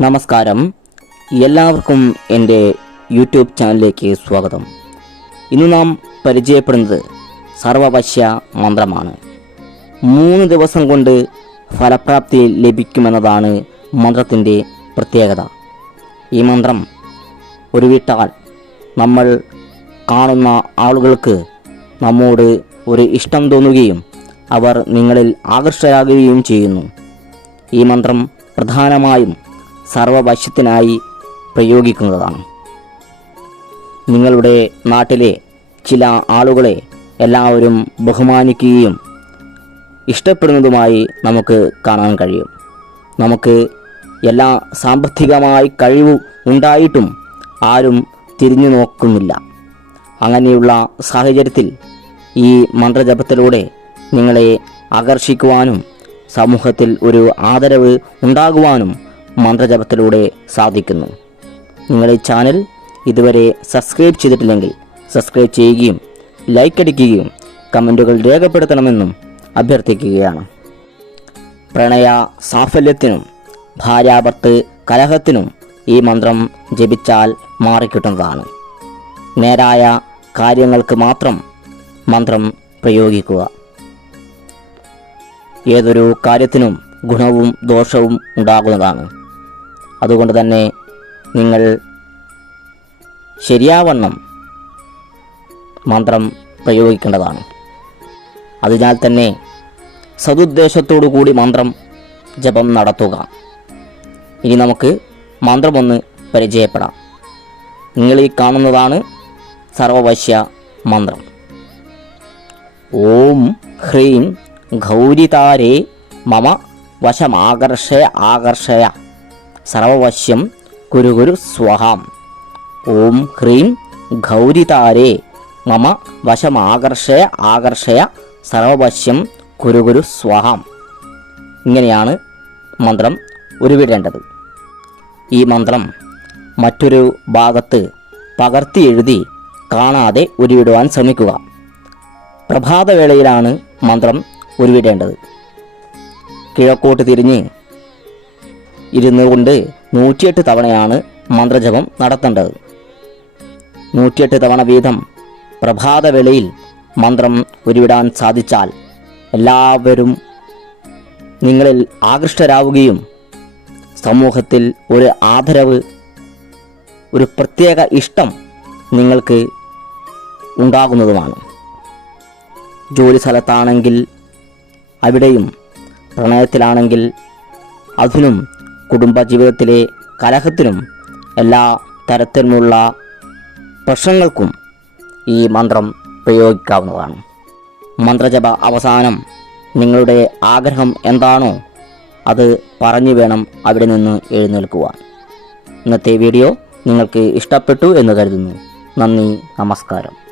നമസ്കാരം. എല്ലാവർക്കും എന്റെ യൂട്യൂബ് ചാനലിലേക്ക് സ്വാഗതം. ഇന്ന് നാം പരിചയപ്പെടുന്നത് സർവവശ്യ മന്ത്രമാണ്. മൂന്ന് ദിവസം കൊണ്ട് ഫലപ്രാപ്തി ലഭിക്കുമെന്നതാണ് മന്ത്രത്തിന്റെ പ്രത്യേകത. ഈ മന്ത്രം ഒരു വിട്ടാൽ നമ്മൾ കാണുന്ന ആളുകൾക്ക് നമ്മോട് ഒരു ഇഷ്ടം തോന്നുകയും അവർ നിങ്ങളിൽ ആകർഷകരാകുകയും ചെയ്യുന്നു. ഈ മന്ത്രം പ്രധാനമായും സർവവശ്യത്തിനായി പ്രയോഗിക്കുന്നതാണ്. നിങ്ങളുടെ നാട്ടിലെ ചില ആളുകളെ എല്ലാവരും ബഹുമാനിക്കുകയും ഇഷ്ടപ്പെടുന്നതുമായി നമുക്ക് കാണാൻ കഴിയും. നമുക്ക് എല്ലാ സാമ്പത്തികമായി കഴിവ് ഉണ്ടായിട്ടും ആരും തിരിഞ്ഞു നോക്കുന്നില്ല. അങ്ങനെയുള്ള സാഹചര്യത്തിൽ ഈ മന്ത്രജപത്തിലൂടെ നിങ്ങളെ ആകർഷിക്കുവാനും സമൂഹത്തിൽ ഒരു ആദരവ് ഉണ്ടാകുവാനും മന്ത്രജപത്തിലൂടെ സാധിക്കുന്നു. നിങ്ങൾ ഈ ചാനൽ ഇതുവരെ സബ്സ്ക്രൈബ് ചെയ്തിട്ടില്ലെങ്കിൽ സബ്സ്ക്രൈബ് ചെയ്യുകയും ലൈക്ക് അടിക്കുകയും കമന്റുകൾ രേഖപ്പെടുത്തണമെന്നും അഭ്യർത്ഥിക്കുകയാണ്. പ്രണയ സാഫല്യത്തിനും ഭാര്യാഭർത്ത് കലഹത്തിനും ഈ മന്ത്രം ജപിച്ചാൽ മാറിക്കിട്ടുന്നതാണ്. നേരായ കാര്യങ്ങൾക്ക് മാത്രം മന്ത്രം പ്രയോഗിക്കുക. ഏതൊരു കാര്യത്തിനും ഗുണവും ദോഷവും ഉണ്ടാകുന്നതാണ്. അതുകൊണ്ട് തന്നെ നിങ്ങൾ ശരിയാവണ്ണം മന്ത്രം പ്രയോഗിക്കേണ്ടതാണ്. അതിനാൽ തന്നെ സതുദ്ദേശത്തോടു കൂടി മന്ത്രം ജപം നടത്തുക. ഇനി നമുക്ക് മന്ത്രമൊന്ന് പരിചയപ്പെടാം. നിങ്ങൾ ഈ കാണുന്നതാണ് സർവവശ്യ മന്ത്രം. ഓം ഹ്രീം ഗൗരിതാരേ മമ വശമാകർഷയ ആകർഷയ. സർവവശ്യം കുരുകുരു സ്വഹാം. ഓം ഹ്രീം ഗൗരിതാരേ. മമ വശമാകർഷയ ആകർഷയ സർവവശ്യം കുരുകുരു സ്വഹാം. ഇങ്ങനെയാണ് മന്ത്രം ഉരുവിടേണ്ടത്. ഈ മന്ത്രം മറ്റൊരു ഭാഗത്ത് പകർത്തി എഴുതി കാണാതെ ഉരുവിടുവാൻ ശ്രമിക്കുക. പ്രഭാതവേളയിലാണ് മന്ത്രം ഉരുവിടേണ്ടത്. കിഴക്കോട്ട് തിരിഞ്ഞ് ഇരുന്നു കൊണ്ട് നൂറ്റിയെട്ട് തവണയാണ് മന്ത്രജപം നടത്തേണ്ടത്. നൂറ്റിയെട്ട് തവണ വീതം പ്രഭാതവേളയിൽ മന്ത്രം ഉരുവിടാൻ സാധിച്ചാൽ എല്ലാവരും നിങ്ങളിൽ ആകൃഷ്ടരാവുകയും സമൂഹത്തിൽ ഒരു ആദരവ് ഒരു പ്രത്യേക ഇഷ്ടം നിങ്ങൾക്ക് ഉണ്ടാകുന്നതുമാണ്. ജോലി സ്ഥലത്താണെങ്കിൽ അവിടെയും പ്രണയത്തിലാണെങ്കിൽ അതിനും കുടുംബജീവിതത്തിലെ കലഹത്തിനും എല്ലാ തരത്തിലുമുള്ള പ്രശ്നങ്ങൾക്കും ഈ മന്ത്രം പ്രയോഗിക്കാവുന്നതാണ്. മന്ത്രജപ അവസാനം നിങ്ങളുടെ ആഗ്രഹം എന്താണോ അത് പറഞ്ഞു വേണം അവിടെ നിന്ന് എഴുന്നേൽക്കുവാൻ. ഇന്നത്തെ വീഡിയോ നിങ്ങൾക്ക് ഇഷ്ടപ്പെട്ടു എന്ന് കരുതുന്നു. നന്ദി നമസ്കാരം.